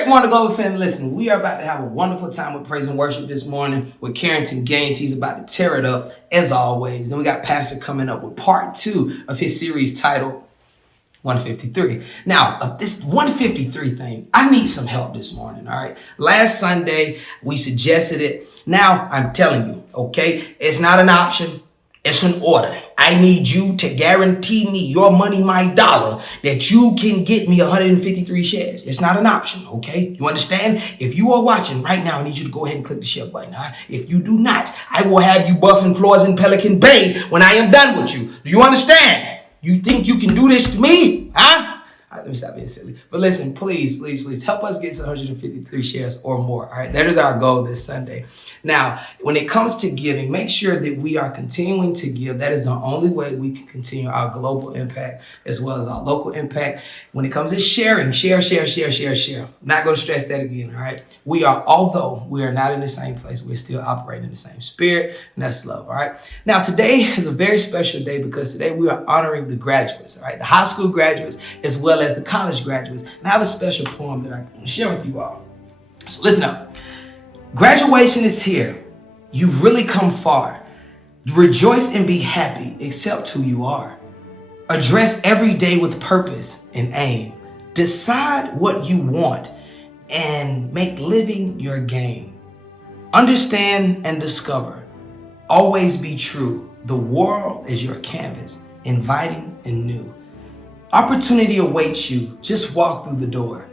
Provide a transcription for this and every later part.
Great morning, Global family. Listen, we are about to have a wonderful time with praise and worship this morning with Carrington Gaines. He's about to tear it up as always. Then we got Pastor coming up with part 2 of his series titled 153. Now, this 153 thing, I need some help this morning, all right? Last Sunday, we suggested it. Now, I'm telling you, okay, it's not an option. It's an order. I need you to guarantee me your money, my dollar, that you can get me 153 shares. It's not an option, okay? You understand? If you are watching right now, I need you to go ahead and click the share button. All right? If you do not, I will have you buffing floors in Pelican Bay when I am done with you. Do you understand? You think you can do this to me? Huh? All right, let me stop being silly. But listen, please help us get to 153 shares or more. All right, that is our goal this Sunday. Now, when it comes to giving, make sure that we are continuing to give. That is the only way we can continue our global impact as well as our local impact. When it comes to sharing, share. I'm not going to stress that again, all right? Although we are not in the same place, we're still operating in the same spirit, and that's love, all right? Now, today is a very special day because today we are honoring the graduates, all right? The high school graduates as well as the college graduates. And I have a special poem that I want to share with you all. So listen up. Graduation is here. You've really come far. Rejoice and be happy, accept who you are. Address every day with purpose and aim. Decide what you want and make living your game. Understand and discover. Always be true. The world is your canvas, inviting and new. Opportunity awaits you. Just walk through the door.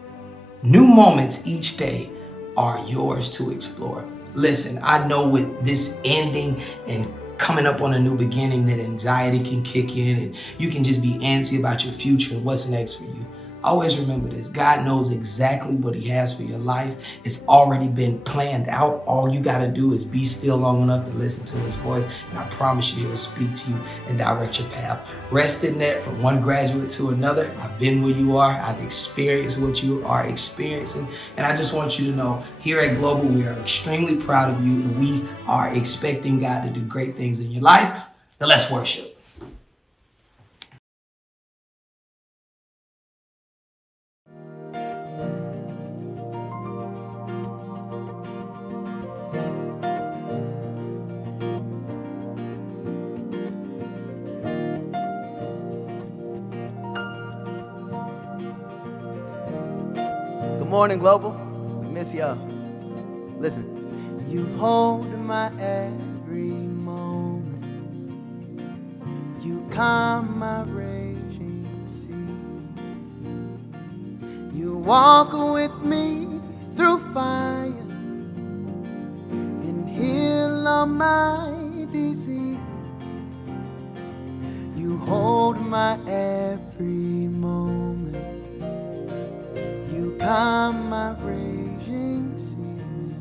New moments each day are yours to explore. Listen, I know with this ending and coming up on a new beginning that anxiety can kick in and you can just be antsy about your future and what's next for you. Always remember this. God knows exactly what he has for your life. It's already been planned out. All you got to do is be still long enough to listen to his voice. And I promise you, he'll speak to you and direct your path. Rest in that from one graduate to another. I've been where you are. I've experienced what you are experiencing. And I just want you to know, here at Global, we are extremely proud of you. And we are expecting God to do great things in your life. Now let's worship. Good morning, Global. We miss y'all. Listen. You hold my every moment. You calm my raging sea. You walk with me through fire and heal all my disease. You hold my every moment. Calm my raging seas.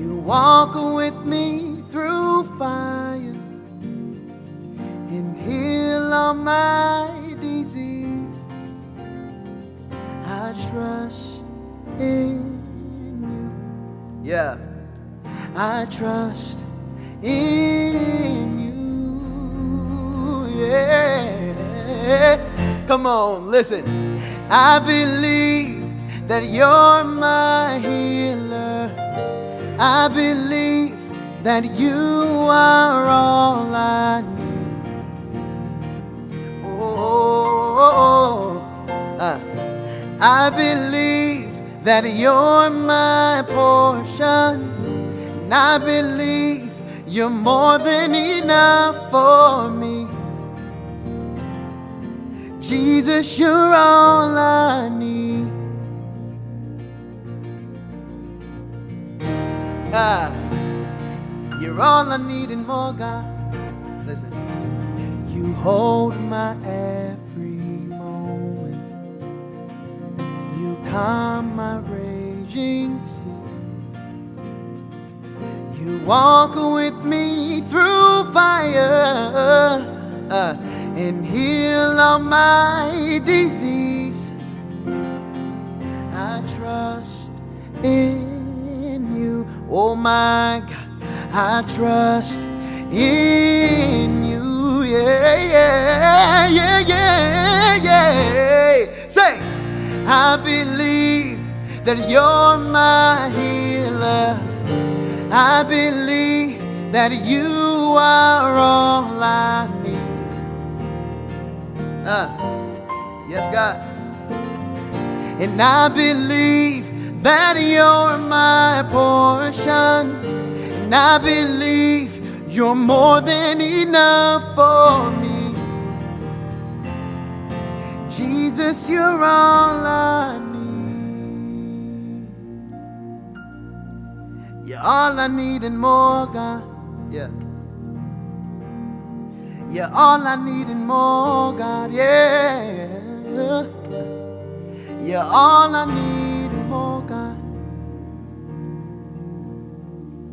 You walk with me through fire and heal all my disease. I trust in you. Yeah. I trust in you. Yeah. Come on, listen. I believe that you're my healer. I believe that you are all I need. I believe that you're my portion. And I believe you're more than enough for me. Jesus, you're all I need. You're all I need and more, God. Listen. You hold my every moment. You calm my raging seas. You walk with me through fire and heal all my disease. I trust in you, oh my God. I trust in you, yeah. Say, I believe that you're my healer. I believe that you are all I need. Yes, God. And I believe that you're my portion. And I believe you're more than enough for me. Jesus, you're all I need. You're all I need and more, God. Yeah. You're all I need and more, God. Yeah. You're all I need and more, God.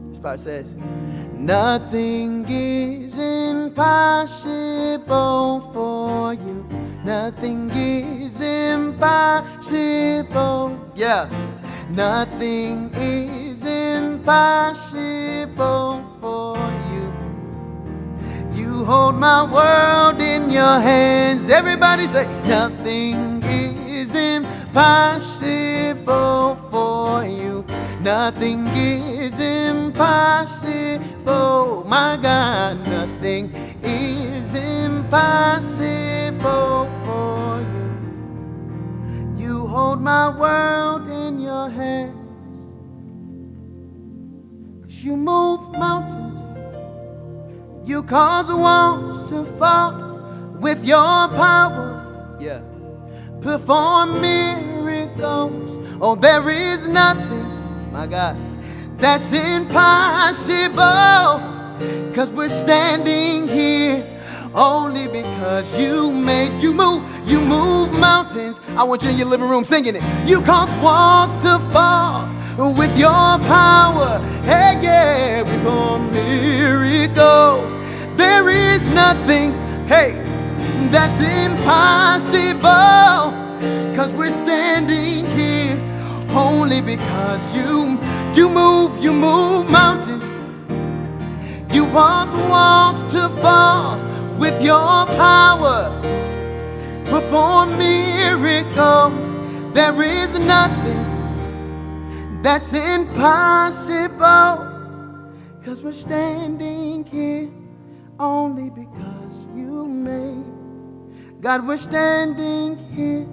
This part says, nothing is impossible for you. Nothing is impossible. Yeah. Nothing is impossible for you. You hold my world in your hands. Everybody say, nothing is impossible for you. Nothing is impossible. My God, nothing is impossible for you. You hold my world in your hands. 'Cause you move mountains. You cause the walls to fall with your power. Yeah. Perform miracles. Oh, there is nothing, my God, that's impossible. 'Cause we're standing here only because you move mountains. I want you in your living room singing it. You cause walls to fall with your power. Hey, yeah, we perform miracles. There is nothing, hey, that's impossible. 'Cause we're standing here only because you move mountains. You cause walls to fall with your power. Perform miracles. There is nothing that's impossible. 'Cause we're standing here only because you made. God, we're standing here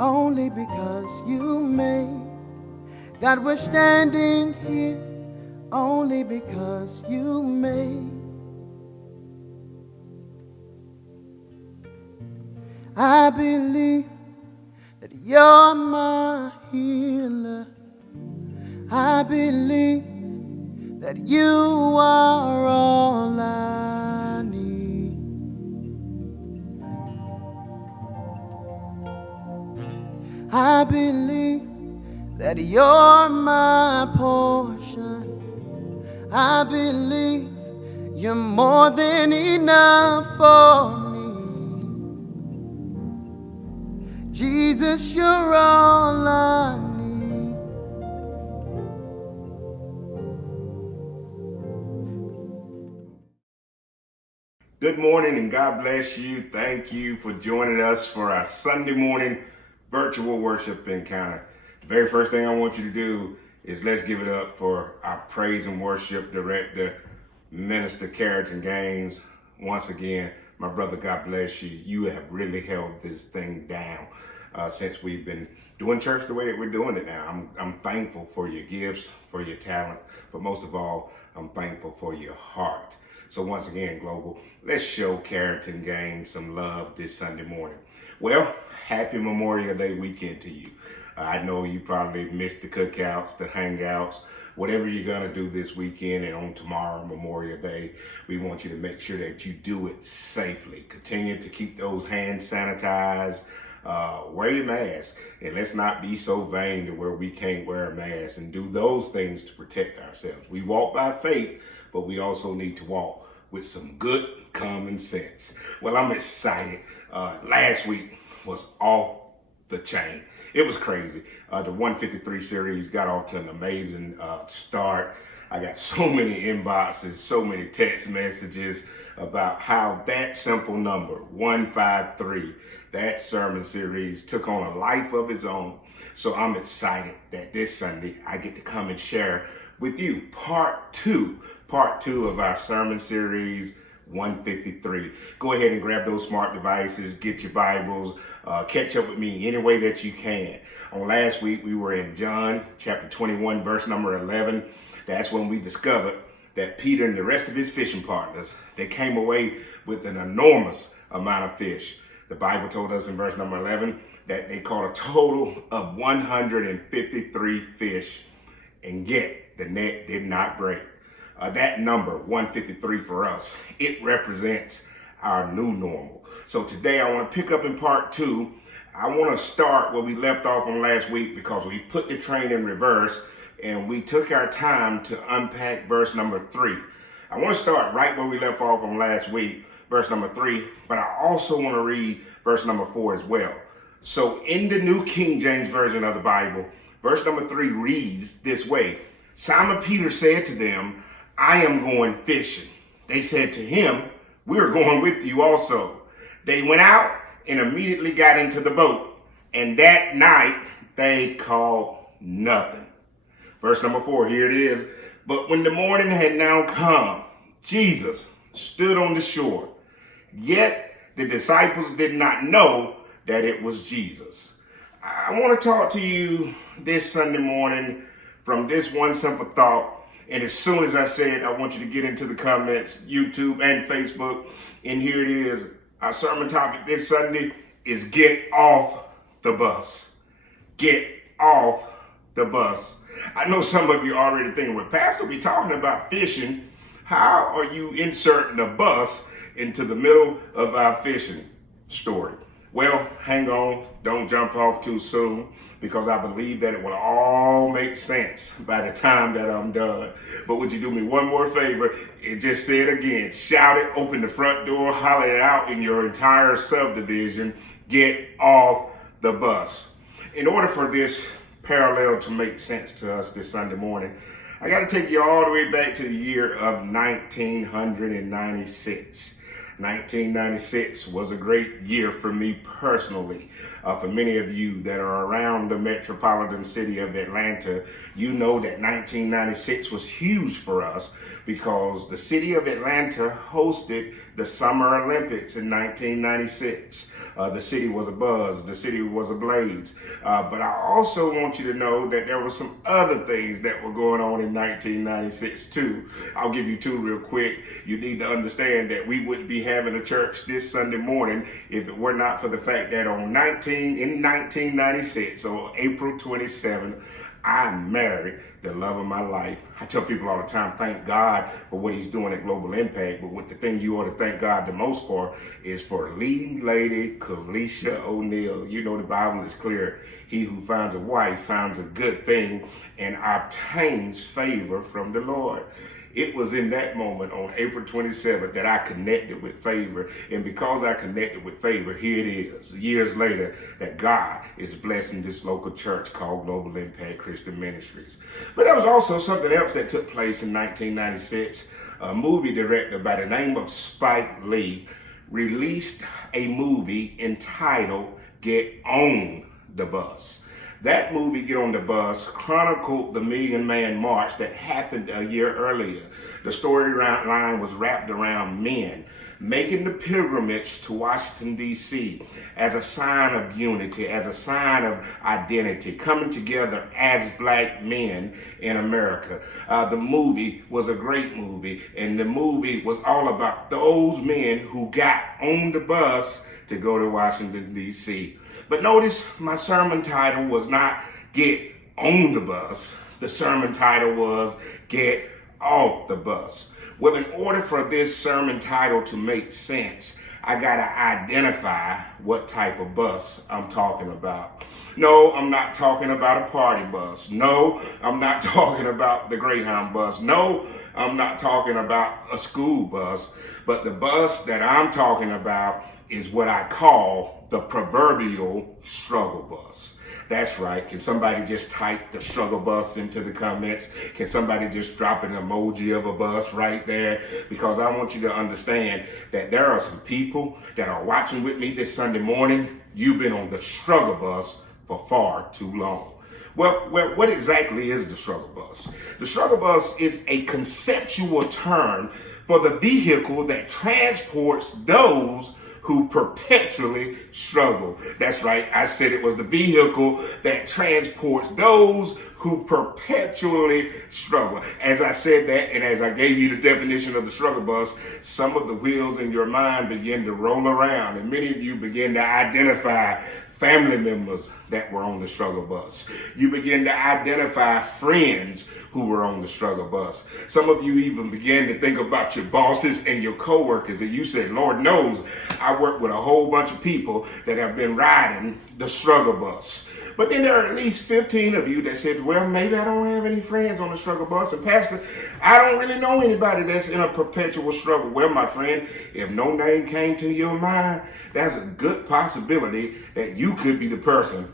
only because you made. God, we're standing here only because you made. I believe that you're my healer. I believe that you are all I need. I believe that you're my portion. I believe you're more than enough for me. Jesus, you're all I need. Good morning and God bless you. Thank you for joining us for our Sunday morning virtual worship encounter. The very first thing I want you to do is let's give it up for our praise and worship director, Minister Carrington Gaines. Once again, my brother, God bless you. You have really held this thing down since we've been doing church the way that we're doing it now. I'm thankful for your gifts, for your talent, but most of all, I'm thankful for your heart. So once again, Global, let's show Carrington Gaines some love this Sunday morning. Well, happy Memorial Day weekend to you. I know you probably missed the cookouts, the hangouts, whatever you're going to do this weekend and on tomorrow, Memorial Day. We want you to make sure that you do it safely. Continue to keep those hands sanitized. Wear your mask, and let's not be so vain to where we can't wear a mask, and do those things to protect ourselves. We walk by faith, but we also need to walk with some good common sense. Well, I'm excited. Last week was off the chain. It was crazy. The 153 series got off to an amazing start. I got so many inboxes, so many text messages about how that simple number, 153, that sermon series took on a life of its own. So I'm excited that this Sunday I get to come and share with you part two of our sermon series 153. Go ahead and grab those smart devices, get your Bibles, catch up with me any way that you can. On last week, we were in John chapter 21, verse number 11. That's when we discovered that Peter and the rest of his fishing partners, they came away with an enormous amount of fish. The Bible told us in verse number 11 that they caught a total of 153 fish, and yet the net did not break. That number, 153 for us, it represents our new normal. So today I want to pick up in part two. I want to start where we left off on last week because we put the train in reverse and we took our time to unpack verse number 3. I want to start right where we left off on last week, verse number 3, but I also want to read verse number 4 as well. So in the New King James Version of the Bible, verse number 3 reads this way: Simon Peter said to them, I am going fishing. They said to him, we are going with you also. They went out and immediately got into the boat, and that night they caught nothing. Verse number 4, here it is. But when the morning had now come, Jesus stood on the shore. Yet the disciples did not know that it was Jesus. I want to talk to you this Sunday morning from this one simple thought. And as soon as I say it, I want you to get into the comments, YouTube and Facebook. And here it is. Our sermon topic this Sunday is get off the bus. Get off the bus. I know some of you are already thinking, well, Pastor, we talking about fishing. How are you inserting a bus into the middle of our fishing story? Well, hang on. Don't jump off too soon, because I believe that it will all make sense by the time that I'm done. But would you do me one more favor and just say it again? Shout it, open the front door, holler it out in your entire subdivision. Get off the bus. In order for this parallel to make sense to us this Sunday morning, I got to take you all the way back to the year of 1996. 1996 was a great year for me personally. For many of you that are around the metropolitan city of Atlanta, you know that 1996 was huge for us because the city of Atlanta hosted the Summer Olympics in 1996. The city was abuzz, the city was ablaze. But I also want you to know that there were some other things that were going on in 1996 too. I'll give you two real quick. You need to understand that we wouldn't be having a church this Sunday morning if it were not for the fact that in 1996, so April 27th, I married the love of my life. I tell people all the time, thank God for what he's doing at Global Impact, but what the thing you ought to thank God the most for is for leading lady Kalisha O'Neal. You know the Bible is clear. He who finds a wife finds a good thing and obtains favor from the Lord. It was in that moment on April 27th that I connected with favor. And because I connected with favor, here it is, years later, that God is blessing this local church called Global Impact Christian Ministries. But there was also something else that took place in 1996. A movie director by the name of Spike Lee released a movie entitled Get On the Bus. That movie, Get on the Bus, chronicled the Million Man March that happened a year earlier. The storyline was wrapped around men making the pilgrimage to Washington, D.C. as a sign of unity, as a sign of identity, coming together as black men in America. The movie was a great movie, and the movie was all about those men who got on the bus to go to Washington, D.C. But notice my sermon title was not Get On the Bus. The sermon title was Get Off the Bus. Well, in order for this sermon title to make sense, I got to identify what type of bus I'm talking about. No, I'm not talking about a party bus. No, I'm not talking about the Greyhound bus. No, I'm not talking about a school bus. But the bus that I'm talking about is what I call the proverbial struggle bus. That's right. Can somebody just type the struggle bus into the comments? Can somebody just drop an emoji of a bus right there? Because I want you to understand that there are some people that are watching with me this Sunday morning. You've been on the struggle bus for far too long. Well, what exactly is the struggle bus? The struggle bus is a conceptual term for the vehicle that transports those who perpetually struggle. That's right, I said it was the vehicle that transports those who perpetually struggle. As I said that, and as I gave you the definition of the struggle bus, some of the wheels in your mind begin to roll around, and many of you begin to identify family members that were on the struggle bus. You begin to identify friends who were on the struggle bus. Some of you even begin to think about your bosses and your coworkers, and you said, Lord knows, I work with a whole bunch of people that have been riding the struggle bus. But then there are at least 15 of you that said, well, maybe I don't have any friends on the struggle bus. And Pastor, I don't really know anybody that's in a perpetual struggle. Well, my friend, if no name came to your mind, that's a good possibility that you could be the person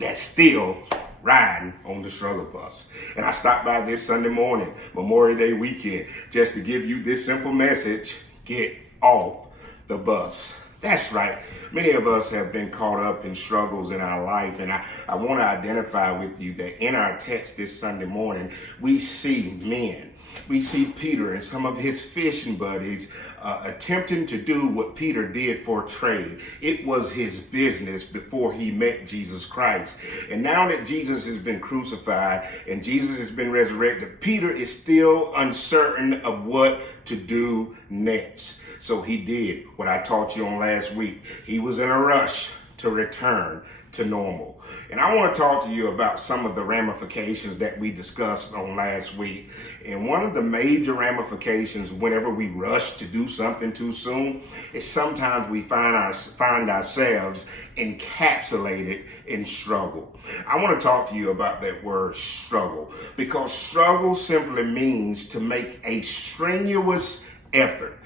that's still riding on the struggle bus. And I stopped by this Sunday morning, Memorial Day weekend, just to give you this simple message: get off the bus. That's right. Many of us have been caught up in struggles in our life, and I want to identify with you that in our text this Sunday morning, we see men. We see Peter and some of his fishing buddies attempting to do what Peter did for trade. It was his business before he met Jesus Christ. And now that Jesus has been crucified and Jesus has been resurrected, Peter is still uncertain of what to do next. So he did what I taught you on last week. He was in a rush to return to normal. And I want to talk to you about some of the ramifications that we discussed on last week. And one of the major ramifications whenever we rush to do something too soon is sometimes we find ourselves encapsulated in struggle. I want to talk to you about that word struggle, because struggle simply means to make a strenuous effort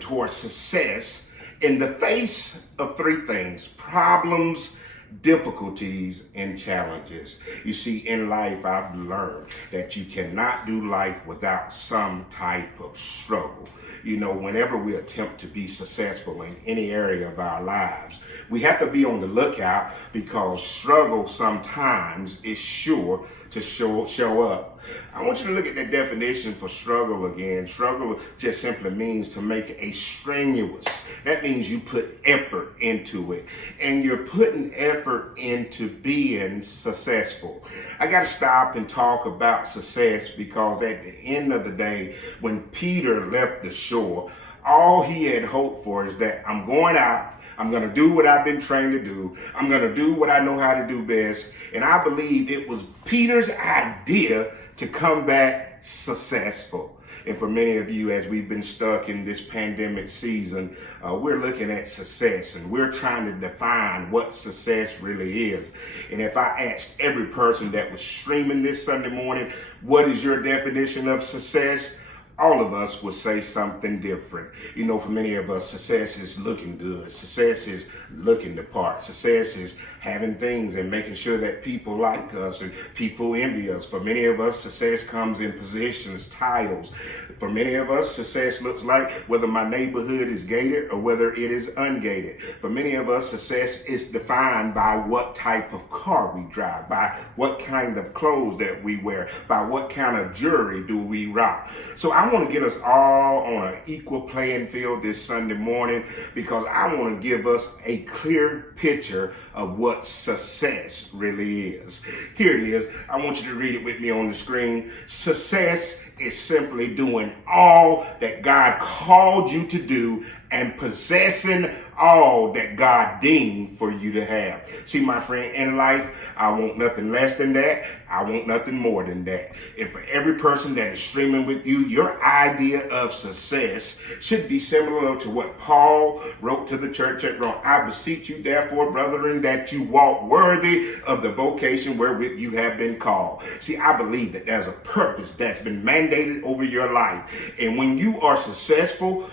towards success in the face of three things: problems, difficulties, and challenges. You see, in life, I've learned that you cannot do life without some type of struggle. You know, whenever we attempt to be successful in any area of our lives, we have to be on the lookout, because struggle sometimes is sure to show up. I want you to look at the definition for struggle again. Struggle just simply means to make a strenuous. That means you put effort into it, and you're putting effort into being successful. I got to stop and talk about success, because at the end of the day, when Peter left the shore, all he had hoped for is that I'm going out, I'm going to do what I've been trained to do. I'm going to do what I know how to do best. And I believe it was Peter's idea to come back successful. And for many of you, as we've been stuck in this pandemic season, we're looking at success, and we're trying to define what success really is. And if I asked every person that was streaming this Sunday morning, what is your definition of success? All of us would say something different. You know, for many of us, success is looking good. Success is looking the part. Success is having things and making sure that people like us and people envy us. For many of us, success comes in positions, titles. For many of us, success looks like whether my neighborhood is gated or whether it is ungated. For many of us, success is defined by what type of car we drive, by what kind of clothes that we wear, by what kind of jewelry do we rock. So I want to get us all on an equal playing field this Sunday morning, because I want to give us a clear picture of what success really is. Here it is. I want you to read it with me on the screen. Success is simply doing all that God called you to do and possessing all that God deemed for you to have. See, my friend, in life, I want nothing less than that. I want nothing more than that. And for every person that is streaming with you, your idea of success should be similar to what Paul wrote to the church at Rome. I beseech you, therefore, brethren, that you walk worthy of the vocation wherewith you have been called. See, I believe that there's a purpose that's been mandated over your life. And when you are successful,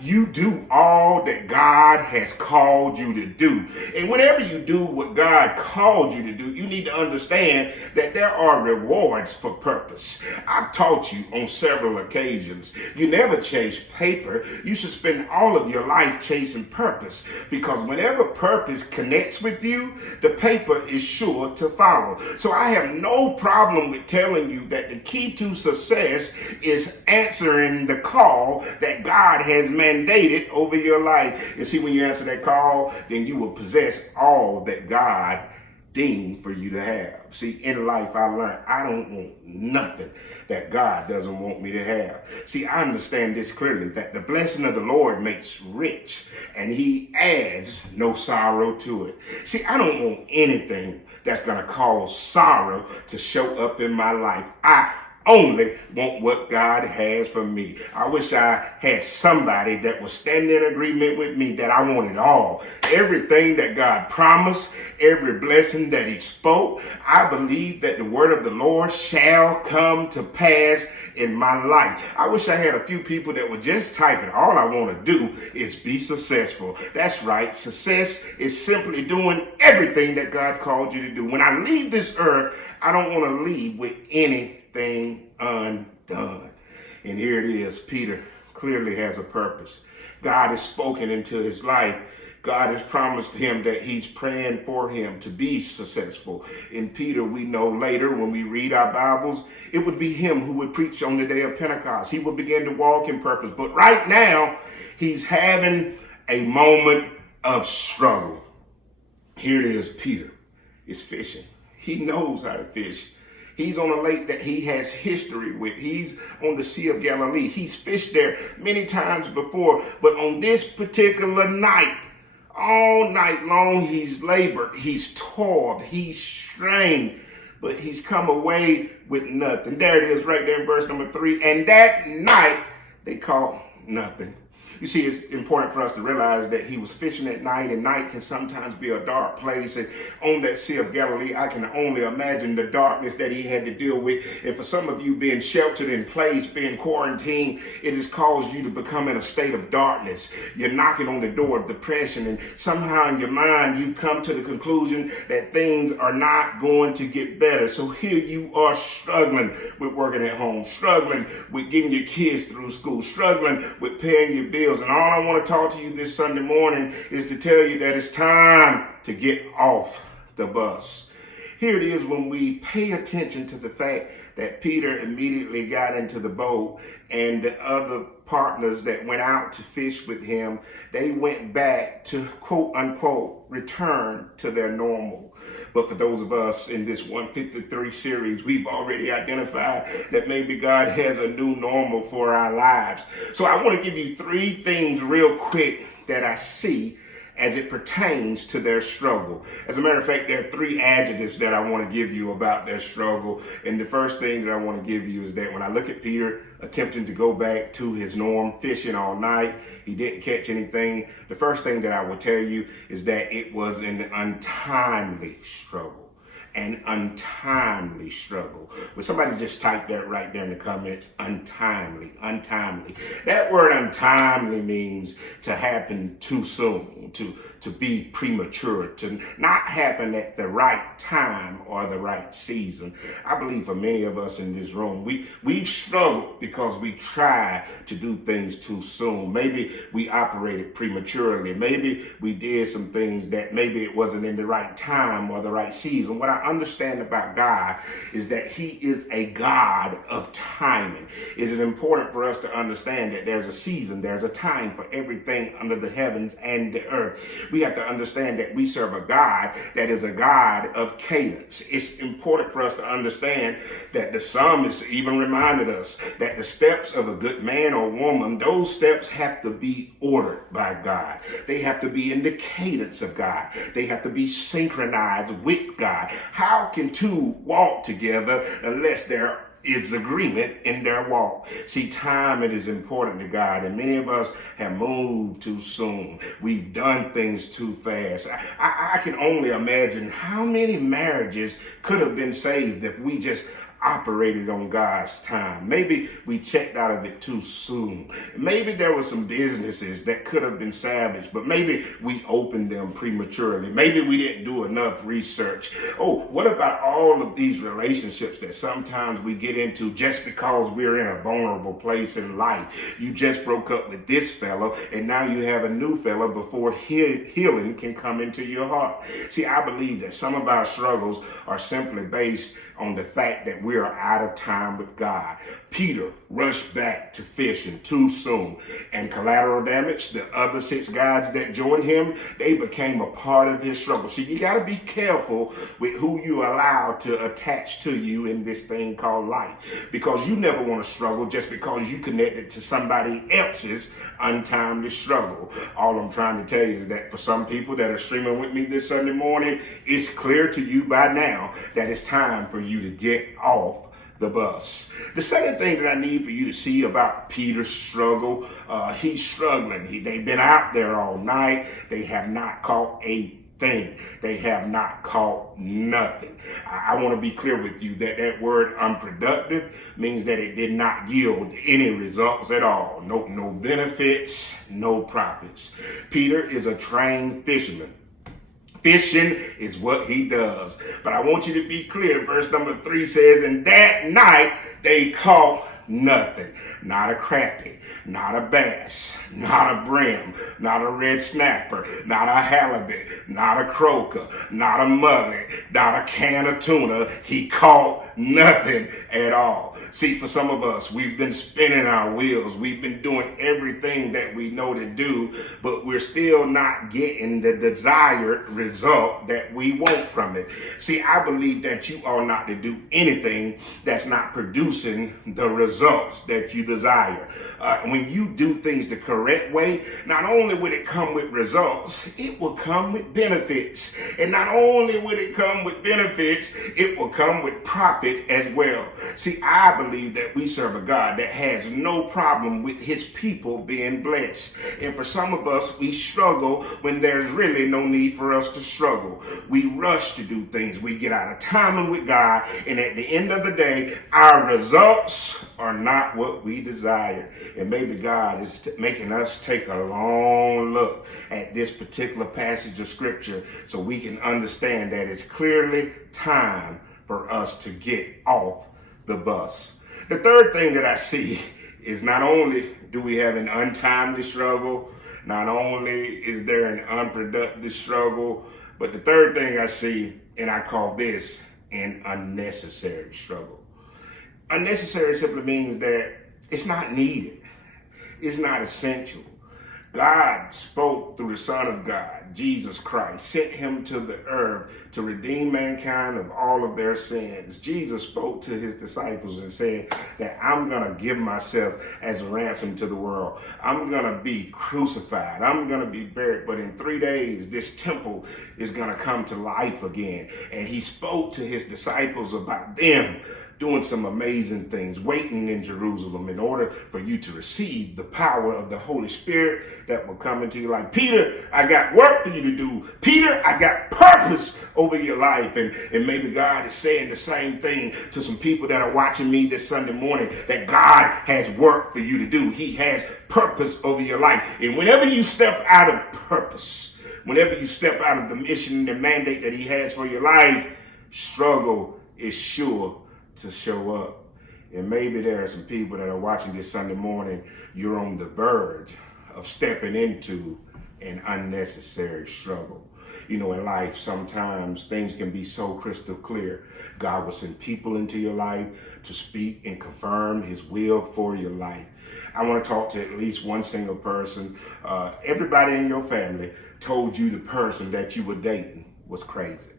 you do all that God has called you to do. And whenever you do what God called you to do, you need to understand that there are rewards for purpose. I've taught you on several occasions, you never chase paper. You should spend all of your life chasing purpose, because whenever purpose connects with you, the paper is sure to follow. So I have no problem with telling you that the key to success is answering the call that God has mandated over your life. You see, when you answer that call, then you will possess all that God deemed for you to have. See, in life I learned I don't want nothing that God doesn't want me to have. See, I understand this clearly, that the blessing of the Lord makes rich and he adds no sorrow to it. See, I don't want anything that's going to cause sorrow to show up in my life. I only want what God has for me. I wish I had somebody that was standing in agreement with me that I want it all. Everything that God promised, every blessing that he spoke, I believe that the word of the Lord shall come to pass in my life. I wish I had a few people that would just type it. All I want to do is be successful. That's right. Success is simply doing everything that God called you to do. When I leave this earth, I don't want to leave with anything undone. And here it is. Peter clearly has a purpose. God has spoken into his life. God has promised him that he's praying for him to be successful. In Peter, we know later when we read our Bibles, it would be him who would preach on the day of Pentecost. He would begin to walk in purpose. But right now, he's having a moment of struggle. Here it is. Peter is fishing. He knows how to fish. He's on a lake that he has history with. He's on the Sea of Galilee. He's fished there many times before, but on this particular night, all night long, he's labored, he's toiled, he's strained, but he's come away with nothing. There it is right there in verse number 3. And that night, they caught nothing. You see, it's important for us to realize that he was fishing at night, and night can sometimes be a dark place. And on that Sea of Galilee, I can only imagine the darkness that he had to deal with. And for some of you, being sheltered in place, being quarantined, it has caused you to become in a state of darkness. You're knocking on the door of depression, and somehow in your mind, you come to the conclusion that things are not going to get better. So here you are struggling with working at home, struggling with getting your kids through school, struggling with paying your bills. And all I want to talk to you this Sunday morning is to tell you that it's time to get off the bus. Here it is when we pay attention to the fact that Peter immediately got into the boat, and the other partners that went out to fish with him, they went back to quote unquote return to their normal. But for those of us in this 153 series, we've already identified that maybe God has a new normal for our lives. So I want to give you 3 things real quick that I see as it pertains to their struggle. As a matter of fact, there are 3 adjectives that I want to give you about their struggle. And the first thing that I want to give you is that when I look at Peter attempting to go back to his norm, fishing all night, he didn't catch anything. The first thing that I will tell you is that it was an untimely struggle. An untimely struggle. Would somebody just type that right there in the comments? Untimely, untimely. That word untimely means to happen too soon, to be premature, to not happen at the right time or the right season. I believe for many of us in this room, we've struggled because we try to do things too soon. Maybe we operated prematurely. Maybe we did some things that maybe it wasn't in the right time or the right season. What I understand about God is that he is a God of timing. Is it important for us to understand that there's a season, there's a time for everything under the heavens and the earth? We have to understand that we serve a God that is a God of cadence. It's important for us to understand that the psalmist even reminded us that the steps of a good man or woman, those steps have to be ordered by God. They have to be in the cadence of God. They have to be synchronized with God. How can 2 walk together unless there is agreement in their walk? See, timing is important to God, and many of us have moved too soon. We've done things too fast. I can only imagine how many marriages could have been saved if we just operated on God's time. Maybe we checked out of it too soon. Maybe there were some businesses that could have been salvaged, but maybe we opened them prematurely. Maybe we didn't do enough research. Oh, what about all of these relationships that sometimes we get into just because we're in a vulnerable place in life? You just broke up with this fellow, and now you have a new fellow before healing can come into your heart. See, I believe that some of our struggles are simply based on the fact that we are out of time with God. Peter rushed back to fishing too soon, and collateral damage, the other 6 guys that joined him, they became a part of his struggle. See, you got to be careful with who you allow to attach to you in this thing called life, because you never want to struggle just because you connected to somebody else's untimely struggle. All I'm trying to tell you is that for some people that are streaming with me this Sunday morning, it's clear to you by now that it's time for you to get off the bus. The second thing that I need for you to see about Peter's struggle, he's struggling. They've been out there all night. They have not caught a thing. They have not caught nothing. I want to be clear with you that that word unproductive means that it did not yield any results at all. No benefits, no profits. Peter is a trained fisherman. Fishing is what he does. But I want you to be clear. Verse number 3 says, and that night they caught nothing. Not a crappie, not a bass, not a brim, not a red snapper, not a halibut, not a croaker, not a mullet, not a can of tuna. He caught nothing at all. See, for some of us, we've been spinning our wheels. We've been doing everything that we know to do, but we're still not getting the desired result that we want from it. See, I believe that you are not to do anything that's not producing the results that you desire. When you do things the correct way, not only will it come with results, it will come with benefits. And not only will it come with benefits, it will come with profit as well. See, I believe that we serve a God that has no problem with his people being blessed. And for some of us, we struggle when there's really no need for us to struggle. We rush to do things. We get out of timing with God. And at the end of the day, our results are not what we desired. And maybe God is making us take a long look at this particular passage of scripture so we can understand that it's clearly time for us to get off the bus. The third thing that I see is not only do we have an untimely struggle, not only is there an unproductive struggle, but the third thing I see, and I call this an unnecessary struggle. Unnecessary simply means that it's not needed. It's not essential. God spoke through the Son of God, Jesus Christ, sent him to the earth to redeem mankind of all of their sins. Jesus spoke to his disciples and said that I'm going to give myself as a ransom to the world. I'm going to be crucified. I'm going to be buried. But in 3 days, this temple is going to come to life again. And he spoke to his disciples about them doing some amazing things, waiting in Jerusalem in order for you to receive the power of the Holy Spirit that will come into your life. Peter, I got work for you to do. Peter, I got purpose over your life. And maybe God is saying the same thing to some people that are watching me this Sunday morning, that God has work for you to do. He has purpose over your life. And whenever you step out of purpose, whenever you step out of the mission and the mandate that he has for your life, struggle is sure to show up. And maybe there are some people that are watching this Sunday morning, you're on the verge of stepping into an unnecessary struggle. You know, in life, sometimes things can be so crystal clear. God will send people into your life to speak and confirm his will for your life. I want to talk to at least one single person. Everybody in your family told you the person that you were dating was crazy.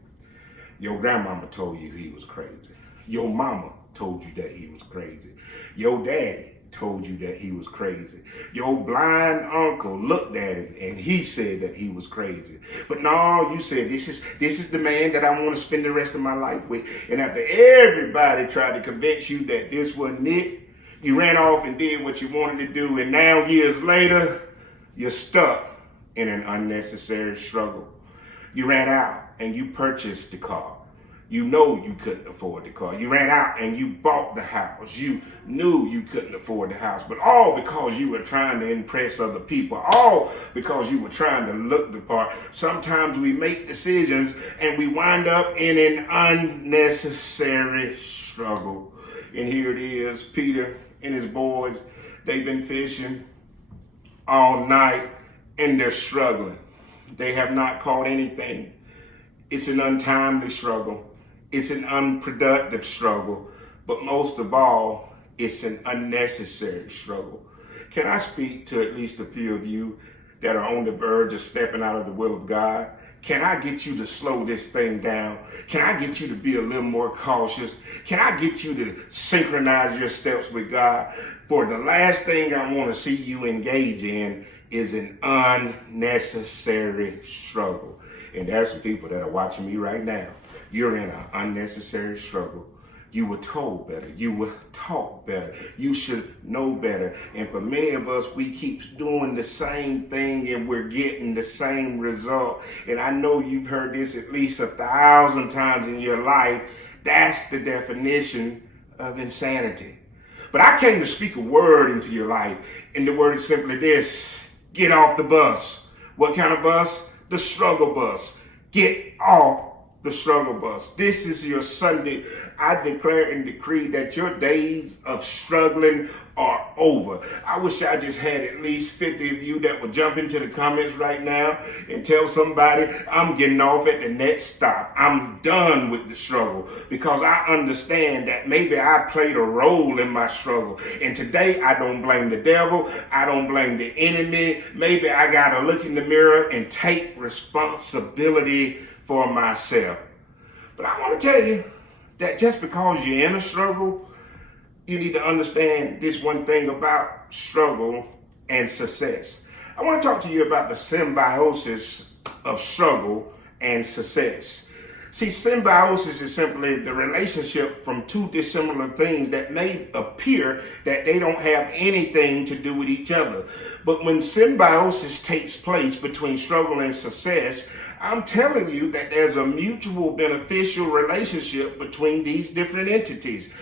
Your grandmama told you he was crazy. Your mama told you that he was crazy. Your daddy told you that he was crazy. Your blind uncle looked at him and he said that he was crazy. But no, you said, this is the man that I want to spend the rest of my life with. And after everybody tried to convince you that this wasn't it, you ran off and did what you wanted to do. And now, years later, you're stuck in an unnecessary struggle. You ran out and you purchased the car. You know you couldn't afford the car. You ran out and you bought the house. You knew you couldn't afford the house, but all because you were trying to impress other people, all because you were trying to look the part. Sometimes we make decisions and we wind up in an unnecessary struggle. And here it is, Peter and his boys, they've been fishing all night and they're struggling. They have not caught anything. It's an untimely struggle. It's an unproductive struggle, but most of all, it's an unnecessary struggle. Can I speak to at least a few of you that are on the verge of stepping out of the will of God? Can I get you to slow this thing down? Can I get you to be a little more cautious? Can I get you to synchronize your steps with God? For the last thing I want to see you engage in is an unnecessary struggle. And there are some people that are watching me right now. You're in an unnecessary struggle. You were told better. You were taught better. You should know better. And for many of us, we keep doing the same thing and we're getting the same result. And I know you've heard this at least 1,000 times in your life. That's the definition of insanity. But I came to speak a word into your life. And the word is simply this: get off the bus. What kind of bus? The struggle bus. Get off the struggle bus. This is your Sunday. I declare and decree that your days of struggling are over. I wish I just had at least 50 of you that would jump into the comments right now and tell somebody, I'm getting off at the next stop. I'm done with the struggle, because I understand that maybe I played a role in my struggle. And today I don't blame the devil. I don't blame the enemy. Maybe I got to look in the mirror and take responsibility for myself. But I want to tell you that just because you're in a struggle, you need to understand this one thing about struggle and success. I want to talk to you about the symbiosis of struggle and success. See, symbiosis is simply the relationship from two dissimilar things that may appear that they don't have anything to do with each other. But when symbiosis takes place between struggle and success, I'm telling you that there's a mutual beneficial relationship between these different entities.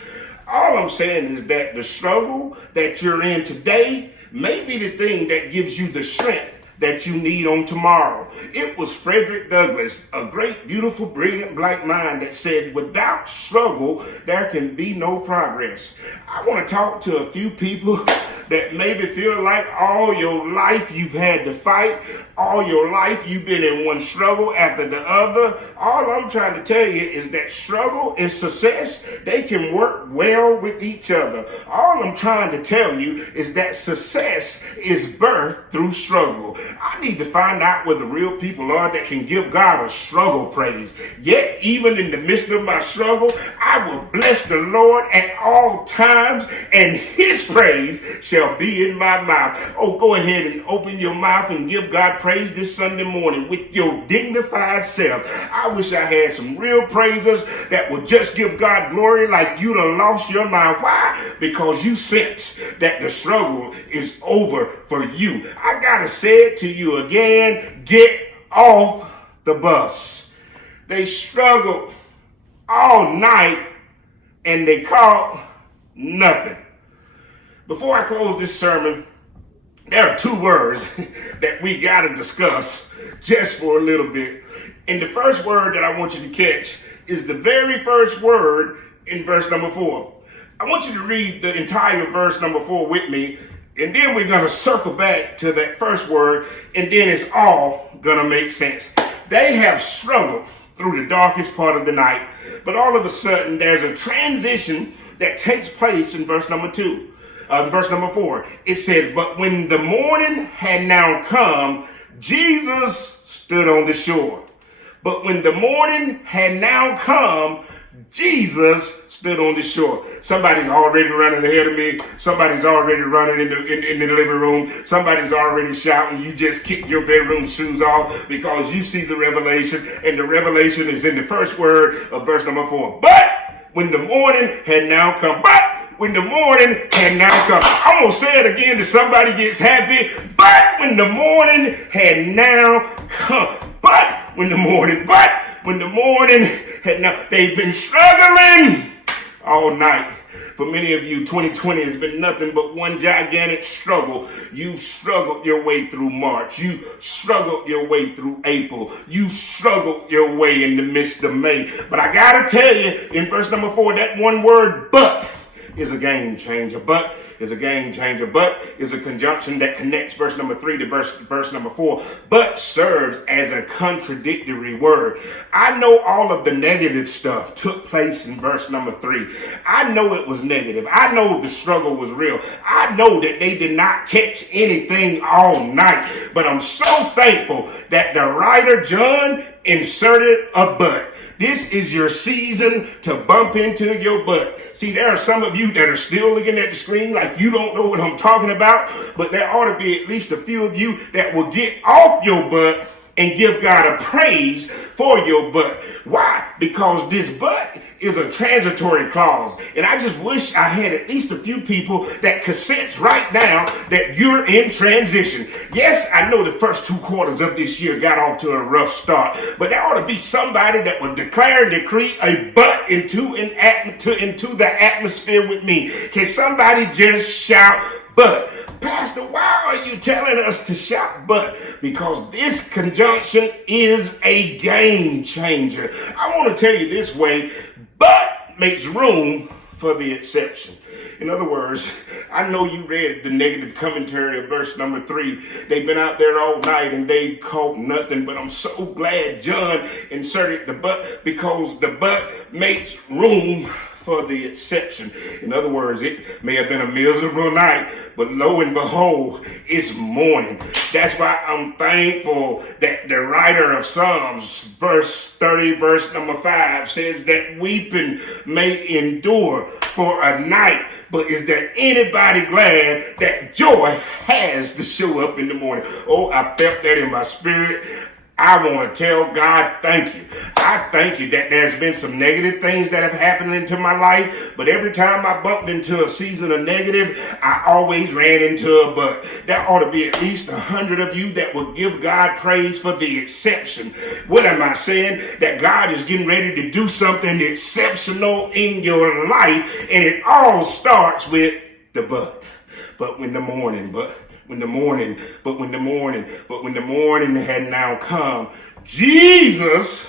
All I'm saying is that the struggle that you're in today may be the thing that gives you the strength that you need on tomorrow. It was Frederick Douglass, a great, beautiful, brilliant black mind, that said, without struggle, there can be no progress. I want to talk to a few people that maybe feel like all your life you've had to fight, all your life you've been in one struggle after the other. All I'm trying to tell you is that struggle and success, they can work well with each other. All I'm trying to tell you is that success is birthed through struggle. I need to find out where the real people are that can give God a struggle praise. Yet, even in the midst of my struggle, I will bless the Lord at all times, and his praise shall be in my mouth. Oh, go ahead and open your mouth and give God praise this Sunday morning with your dignified self. I wish I had some real praisers that would just give God glory like you done lost your mind. Why? Because you sense that the struggle is over for you. I gotta say it to you again: get off the bus. They struggled all night and they caught nothing. Before I close this sermon, there are two words that we got to discuss just for a little bit. And the first word that I want you to catch is the very first word in verse number 4. I want you to read the entire verse number 4 with me, and then we're going to circle back to that first word, and then it's all going to make sense. They have struggled through the darkest part of the night, but all of a sudden there's a transition that takes place in verse number 2. Verse number 4, it says, but when the morning had now come, Jesus stood on the shore. But when the morning had now come, Jesus stood on the shore. Somebody's already running ahead of me. Somebody's already running in the living room. Somebody's already shouting. You just kicked your bedroom shoes off because you see the revelation. And the revelation is in the first word of verse number 4. But when the morning had now come. But when the morning had now come. I'm going to say it again till somebody gets happy. But when the morning had now come. But when the morning when the morning had now, they've been struggling all night. For many of you, 2020 has been nothing but one gigantic struggle. You've struggled your way through March. You struggled your way through April. You struggled your way in the midst of May. But I gotta tell you, in verse number 4, that one word, but, is a game changer. But is a game changer. But is a conjunction that connects verse number 3 to verse number 4. But serves as a contradictory word. I know all of the negative stuff took place in verse number 3. I know it was negative. I know the struggle was real. I know that they did not catch anything all night. But I'm so thankful that the writer John inserted a but. This is your season to bump into your butt. See, there are some of you that are still looking at the screen like you don't know what I'm talking about, but there ought to be at least a few of you that will get off your butt and give God a praise for your butt. Why? Because this but is a transitory clause. And I just wish I had at least a few people that could sense right now that you're in transition. Yes, I know the first 2 quarters of this year got off to a rough start, but there ought to be somebody that would declare and decree a but into the atmosphere with me. Can somebody just shout but? Pastor, why are you telling us to shout but? Because this conjunction is a game changer. I want to tell you this way, but makes room for the exception. In other words, I know you read the negative commentary of verse number 3. They've been out there all night and they caught nothing, but I'm so glad John inserted the but, because the but makes room for the exception. In other words, it may have been a miserable night, but lo and behold, it's morning. That's why I'm thankful that the writer of Psalms, verse 30, verse number 5, says that weeping may endure for a night, but is there anybody glad that joy has to show up in the morning? Oh, I felt that in my spirit. I want to tell God, thank you. I thank you that there's been some negative things that have happened into my life, but every time I bumped into a season of negative, I always ran into a but. There ought to be at least 100 of you that will give God praise for the exception. What am I saying? That God is getting ready to do something exceptional in your life, and it all starts with the but. But when the morning had now come, Jesus,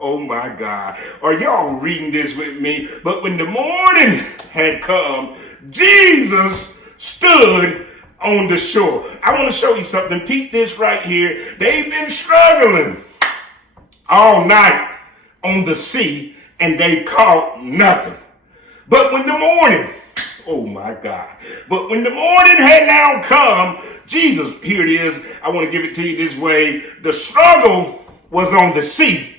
oh my God, are y'all reading this with me? But when the morning had come, Jesus stood on the shore. I want to show you something. Peep this right here. They've been struggling all night on the sea and they caught nothing. But when the morning, oh my God. But when the morning had now come, Jesus, here it is. I want to give it to you this way. The struggle was on the sea,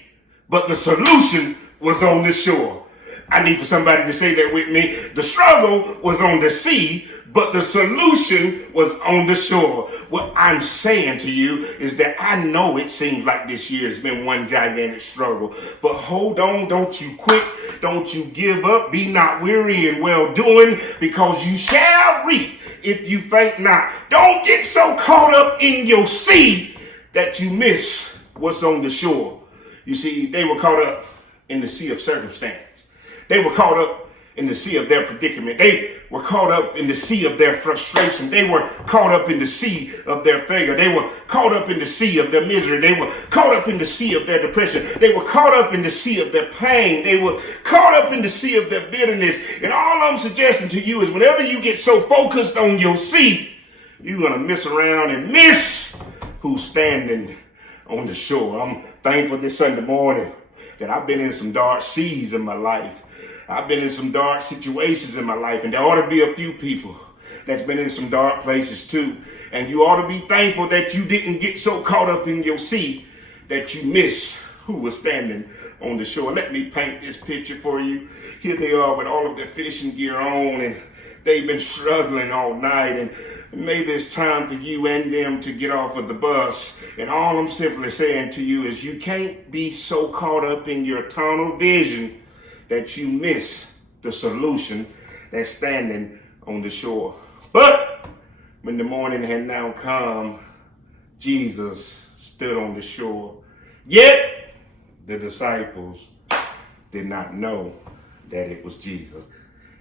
but the solution was on the shore. I need for somebody to say that with me. The struggle was on the sea, but the solution was on the shore. What I'm saying to you is that I know it seems like this year has been one gigantic struggle, but hold on, don't you quit, don't you give up, be not weary in well doing, because you shall reap if you faint not. Don't get so caught up in your sea that you miss what's on the shore. You see, they were caught up in the sea of circumstance. They were caught up in the sea of their predicament. They were caught up in the sea of their frustration. They were caught up in the sea of their failure. They were caught up in the sea of their misery. They were caught up in the sea of their depression. They were caught up in the sea of their pain. They were caught up in the sea of their bitterness. And all I'm suggesting to you is whenever you get so focused on your sea, you're going to miss around and miss who's standing on the shore. I'm thankful this Sunday morning that I've been in some dark seas in my life. I've been in some dark situations in my life, and there ought to be a few people that's been in some dark places too. And you ought to be thankful that you didn't get so caught up in your sea that you miss who was standing on the shore. Let me paint this picture for you. Here they are with all of their fishing gear on, and they've been struggling all night, and maybe it's time for you and them to get off of the bus. And all I'm simply saying to you is you can't be so caught up in your tunnel vision that you miss the solution that's standing on the shore. But when the morning had now come, Jesus stood on the shore. Yet the disciples did not know that it was Jesus.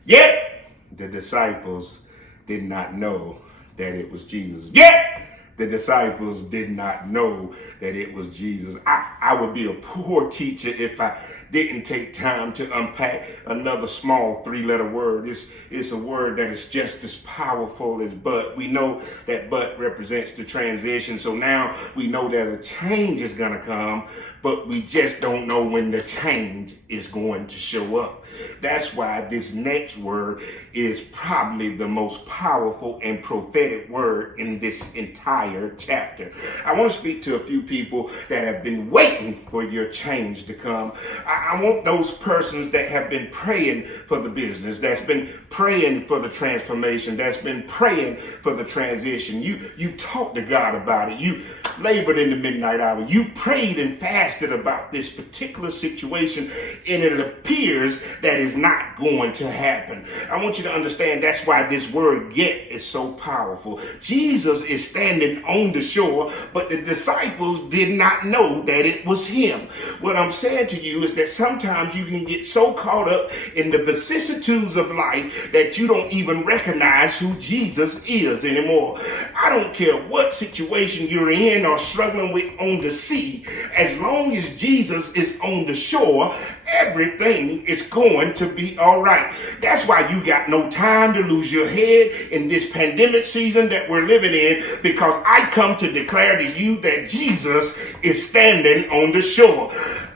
Yet, the disciples did not know that it was Jesus. Yet, the disciples did not know that it was Jesus. I would be a poor teacher if I didn't take time to unpack another small three-letter word. It's a word that is just as powerful as but. We know that but represents the transition. So now we know that a change is going to come, but we just don't know when the change is going to show up. That's why this next word is probably the most powerful and prophetic word in this entire chapter. I want to speak to a few people that have been waiting for your change to come. I want those persons that have been praying for the business, that's been praying for the transformation, that's been praying for the transition. You've talked to God about it. You labored in the midnight hour. You prayed and fasted about this particular situation, and it appears that is not going to happen. I want you to understand that's why this word yet is so powerful. Jesus is standing on the shore, but the disciples did not know that it was him. What I'm saying to you is that sometimes you can get so caught up in the vicissitudes of life that you don't even recognize who Jesus is anymore. I don't care what situation you're in or struggling with on the sea, as long as Jesus is on the shore, everything is going to be all right. That's why you got no time to lose your head in this pandemic season that we're living in, because I come to declare to you that Jesus is standing on the shore.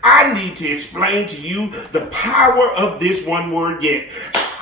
I need to explain to you the power of this one word yet.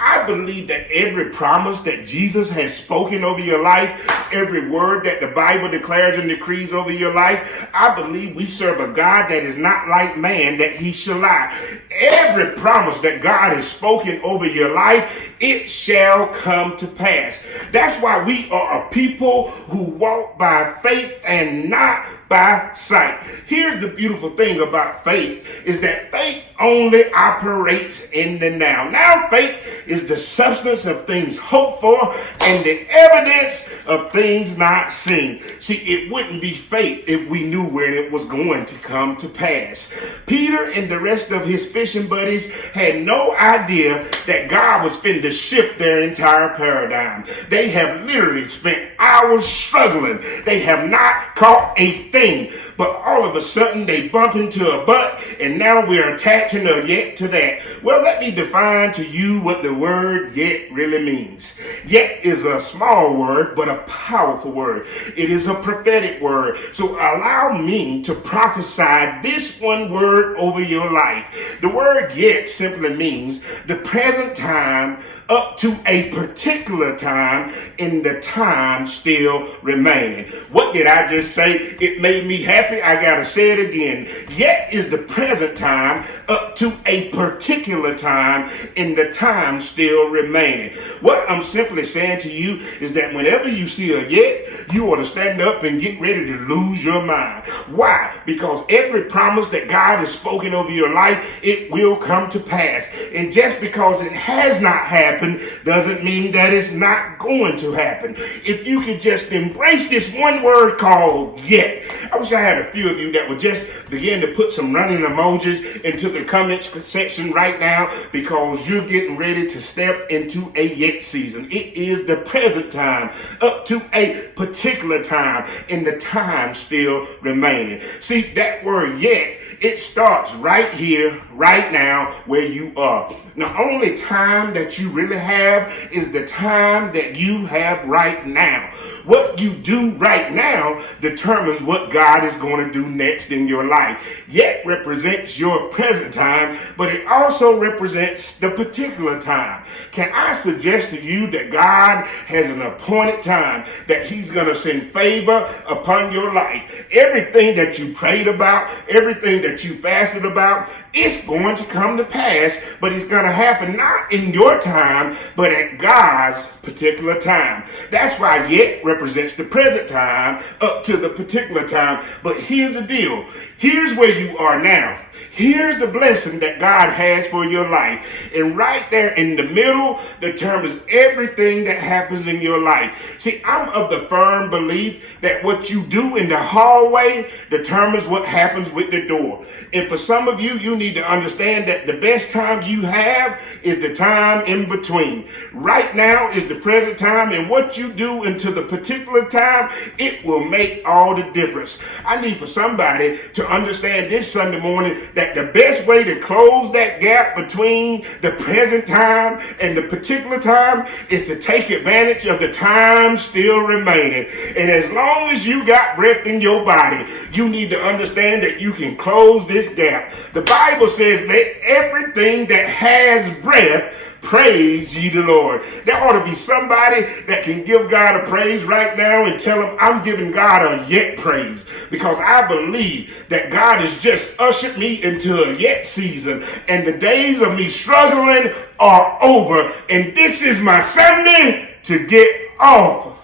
I believe that every promise that Jesus has spoken over your life, every word that the Bible declares and decrees over your life, I believe we serve a God that is not like man that he shall lie. Every promise that God has spoken over your life, it shall come to pass. That's why we are a people who walk by faith and not by sight. Here's the beautiful thing about faith is that faith only operates in the now. Now faith is the substance of things hoped for and the evidence of things not seen. See, it wouldn't be faith if we knew where it was going to come to pass. Peter and the rest of his fishing buddies had no idea that God was finna shift their entire paradigm. They have literally spent hours struggling. They have not caught a thing. But all of a sudden they bump into a but, and now we're attaching a yet to that. Well, let me define to you what the word yet really means. Yet is a small word, but a powerful word. It is a prophetic word. So allow me to prophesy this one word over your life. The word yet simply means the present time up to a particular time in the time still remaining. What did I just say? It made me happy. I gotta say it again. Yet is the present time up to a particular time in the time still remaining. What I'm simply saying to you is that whenever you see a yet, you ought to stand up and get ready to lose your mind. Why? Because every promise that God has spoken over your life, it will come to pass. And just because it has not happened doesn't mean that it's not going to happen. If you could just embrace this one word called yet. I wish I had a few of you that would just begin to put some running emojis into the comments section right now, because you're getting ready to step into a yet season. It is the present time up to a particular time in the time still remaining. See, that word yet, it starts right here, right now, where you are. The only time that you really have is the time that you have right now. What you do right now determines what God is going to do next in your life. Yet represents your present time, but it also represents the particular time. Can I suggest to you that God has an appointed time that he's going to send favor upon your life? Everything that you prayed about, everything that you fasted about, it's going to come to pass, but it's going to happen not in your time, but at God's particular time. That's why yet represents represents the present time up to the particular time. But here's the deal. Here's where you are now. Here's the blessing that God has for your life. And right there in the middle determines everything that happens in your life. See, I'm of the firm belief that what you do in the hallway determines what happens with the door. And for some of you, you need to understand that the best time you have is the time in between. Right now is the present time, and what you do until the particular time, it will make all the difference. I need for somebody to understand this Sunday morning that the best way to close that gap between the present time and the particular time is to take advantage of the time still remaining. And as long as you got breath in your body, you need to understand that you can close this gap. The Bible says, let everything that has breath praise ye the Lord. There ought to be somebody that can give God a praise right now and tell him, I'm giving God a yet praise, because I believe that God has just ushered me into a yet season, and the days of me struggling are over, and this is my Sunday to get off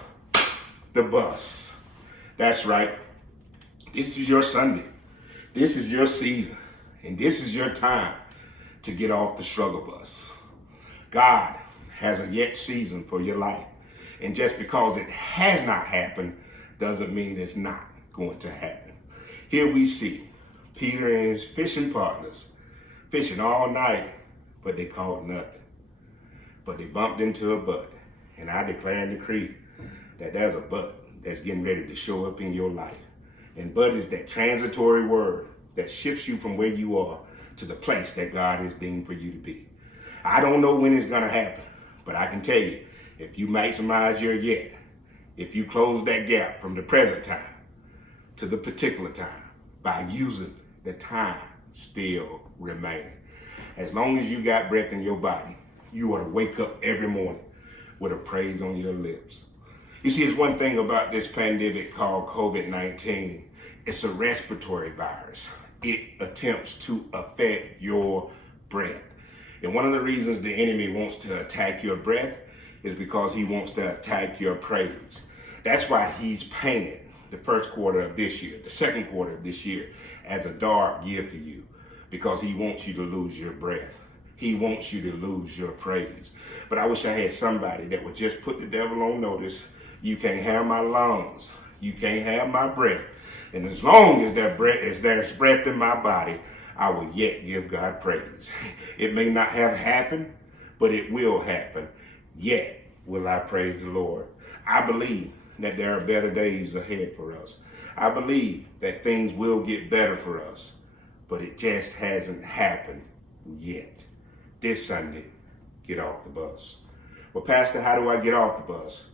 the bus. That's right. This is your Sunday. This is your season, and this is your time to get off the struggle bus. God has a yet season for your life. And just because it has not happened doesn't mean it's not going to happen. Here we see Peter and his fishing partners fishing all night, but they caught nothing. But they bumped into a bud. And I declare and decree that there's a bud that's getting ready to show up in your life. And bud is that transitory word that shifts you from where you are to the place that God has deemed for you to be. I don't know when it's going to happen, but I can tell you, if you maximize your yet, if you close that gap from the present time to the particular time by using the time still remaining, as long as you got breath in your body, you ought to wake up every morning with a praise on your lips. You see, it's one thing about this pandemic called COVID-19. It's a respiratory virus. It attempts to affect your breath. And one of the reasons the enemy wants to attack your breath is because he wants to attack your praise. That's why he's painted the first quarter of this year, the second quarter of this year, as a dark year for you, because he wants you to lose your breath. He wants you to lose your praise. But I wish I had somebody that would just put the devil on notice. You can't have my lungs. You can't have my breath. And as long as there's breath in my body, I will yet give God praise. It may not have happened, but it will happen. Yet will I praise the Lord. I believe that there are better days ahead for us. I believe that things will get better for us, but it just hasn't happened yet. This Sunday, get off the bus. Well, Pastor, how do I get off the bus?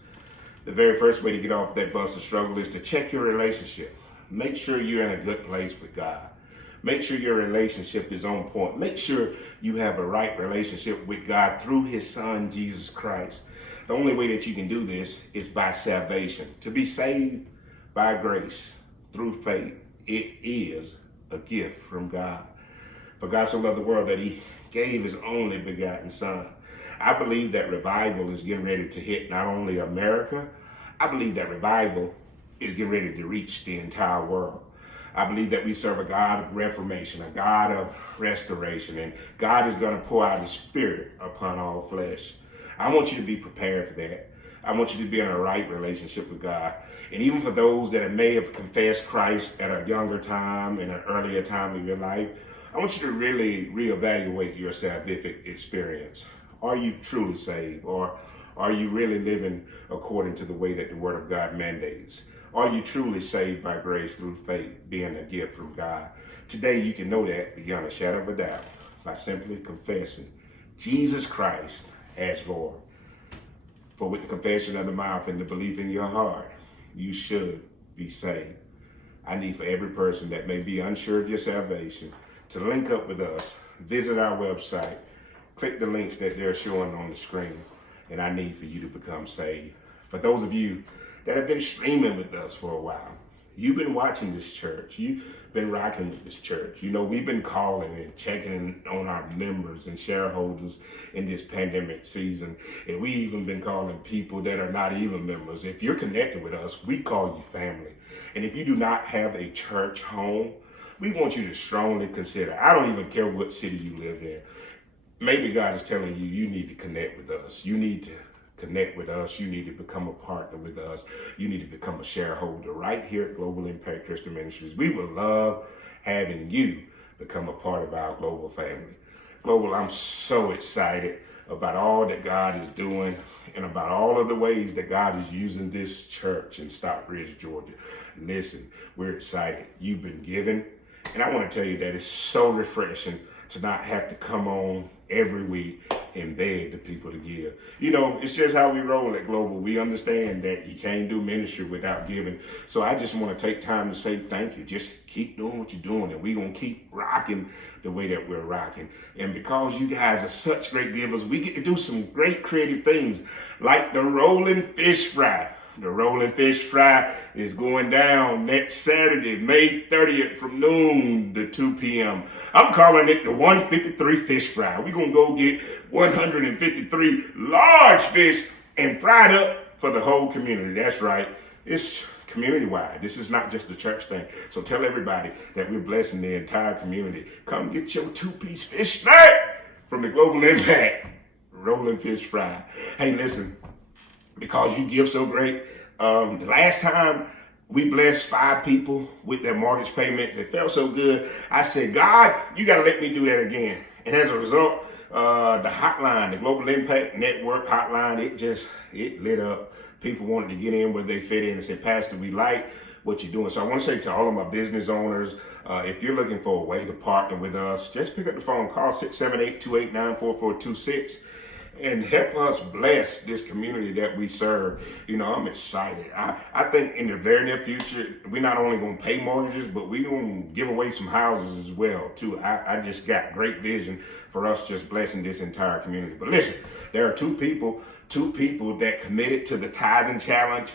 The very first way to get off that bus of struggle is to check your relationship. Make sure you're in a good place with God. Make sure your relationship is on point. Make sure you have a right relationship with God through his son, Jesus Christ. The only way that you can do this is by salvation. To be saved by grace through faith, it is a gift from God. For God so loved the world that he gave his only begotten son. I believe that revival is getting ready to hit not only America, I believe that revival is getting ready to reach the entire world. I believe that we serve a God of reformation, a God of restoration, and God is going to pour out his spirit upon all flesh. I want you to be prepared for that. I want you to be in a right relationship with God. And even for those that may have confessed Christ at a younger time, in an earlier time of your life, I want you to really reevaluate your salvific experience. Are you truly saved, or are you really living according to the way that the Word of God mandates? Are you truly saved by grace through faith, being a gift from God? Today you can know that beyond a shadow of a doubt by simply confessing Jesus Christ as Lord. For with the confession of the mouth and the belief in your heart, you should be saved. I need for every person that may be unsure of your salvation to link up with us, visit our website, click the links that they're showing on the screen, and I need for you to become saved. For those of you that have been streaming with us for a while, You've been watching this church. You've been rocking with this church. You know, we've been calling and checking on our members and shareholders in this pandemic season. And we even been calling people that are not even members. If you're connected with us, we call you family. And if you do not have a church home, we want you to strongly consider. I don't even care what city you live in. Maybe God is telling you, you need to connect with us. You need to connect with us. You need to become a partner with us. You need to become a shareholder right here at Global Impact Christian Ministries. We would love having you become a part of our global family. Global, I'm so excited about all that God is doing and about all of the ways that God is using this church in Stockbridge, Georgia. Listen, we're excited. You've been given. And I want to tell you that it's so refreshing to not have to come on every week and beg the people to give. You know, it's just how we roll at Global. We understand that you can't do ministry without giving. So I just want to take time to say thank you. Just keep doing what you're doing, and we're going to keep rocking the way that we're rocking. And because you guys are such great givers, we get to do some great creative things like the rolling fish fry. The rolling fish fry is going down next Saturday, May 30th from noon to 2 p.m. I'm calling it the 153 fish fry. We're going to go get 153 large fish and fry it up for the whole community. That's right. It's community-wide. This is not just a church thing. So tell everybody that we're blessing the entire community. Come get your two-piece fish snack from the Global Impact Rolling Fish Fry. Hey, listen. Because you give so great. The last time we blessed 5 people with their mortgage payments, it felt so good. I said, God, you got to let me do that again. And as a result, the hotline, the Global Impact Network hotline, it lit up. People wanted to get in where they fit in and say, Pastor, we like what you're doing. So I want to say to all of my business owners, if you're looking for a way to partner with us, just pick up the phone, call 678-289-4426. And help us bless this community that we serve. You know, I'm excited. I think in the very near future, we're not only going to pay mortgages, but we're going to give away some houses as well, too. I just got great vision for us just blessing this entire community. But listen, there are two people that committed to the tithing challenge.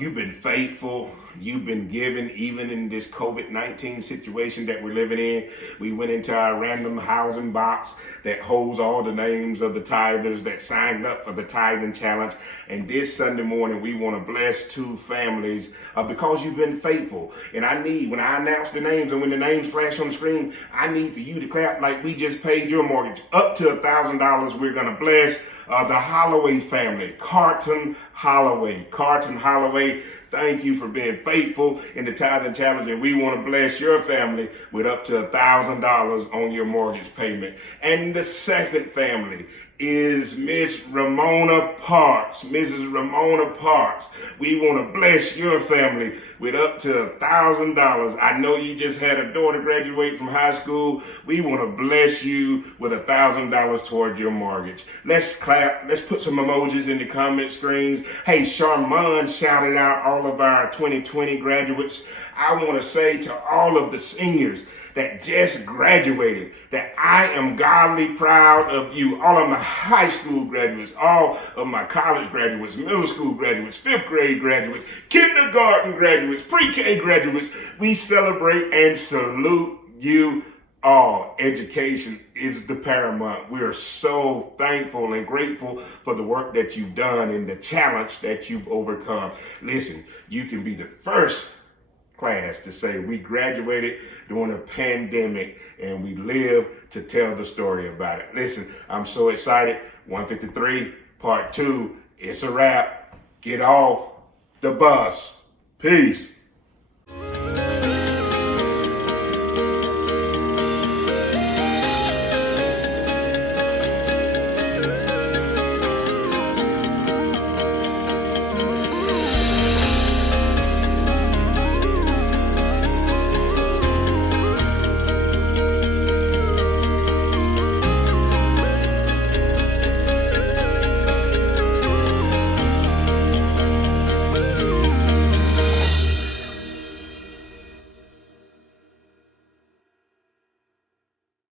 You've been faithful. You've been giving even in this COVID-19 situation that we're living in. We went into our random housing box that holds all the names of the tithers that signed up for the tithing challenge. And this Sunday morning, we want to bless 2 families because you've been faithful. And I need, when I announce the names and when the names flash on the screen, I need for you to clap like we just paid your mortgage. Up to $1,000, we're going to bless the Holloway family, Carton Holloway. Thank you for being faithful in the tithing challenge, and we want to bless your family with up to $1,000 on your mortgage payment. And the second family is Miss Ramona Parks. Mrs. Ramona Parks. We want to bless your family with up to $1,000. I know you just had a daughter graduate from high school. We want to bless you with $1,000 toward your mortgage. Let's clap. Let's put some emojis in the comment screens. Hey, Charmon shouted out all of our 2020 graduates. I want to say to all of the seniors that just graduated, that I am godly proud of you. All of my high school graduates, all of my college graduates, middle school graduates, 5th grade graduates, kindergarten graduates, pre-K graduates, we celebrate and salute you all. Education is the paramount. We are so thankful and grateful for the work that you've done and the challenge that you've overcome. Listen, you can be the first class to say we graduated during a pandemic and we live to tell the story about it. Listen, I'm so excited. 153 part 2. It's a wrap. Get off the bus. Peace.